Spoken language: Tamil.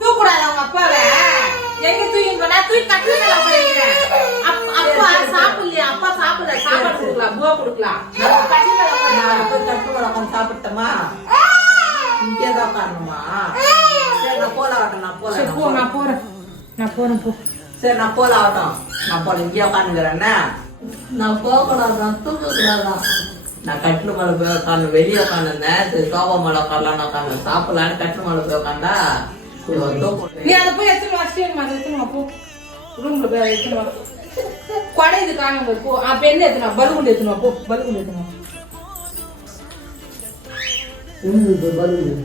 தூக்கூடாது அவங்க அப்பாவை. எங்க தூக்கி நான் தூக்கி கட்டுல போயிருக்கேன். அப்பா சாப்பிடலையா? அப்பா சாப்பிடல. சாப்பாடு கொடுக்கலாம், பூவா கொடுக்கலாம். கட்டு சாப்பிட்டமா இங்கேதான் காரணமா? சரி நான் போல ஆகட்டும், நான் போல. சரி போ, நான் போறேன். நான் போறேன் போ. சரி நான் போல ஆகட்டும், நான் போல. இங்கே உட்காந்துக்கிறேன்னா நான் போகக்கூடாதான், தூக்கக்கூடாதான். நான் கட்டில மேல போய் உட்காந்து வெளியே உட்காந்துருந்தேன். சரி சோபா மேல உட்காரலான்னு உட்காந்து சாப்பிடலான்னு கட்டில மேல போய் உட்காந்தா நீ அதை போய் எடுத்துன்னு வா. ஸ்டேன் மாதிரி எடுத்துன்னு வா போ. ரூம்ல போய் எடுத்துன்னு வா. கொடை இது காணும் போ. பெண்ணு எடுத்துன்னு வா. பலூன் எடுத்துன்னு வா போ. பலூன் எடுத்துன்னு வா. பலூன்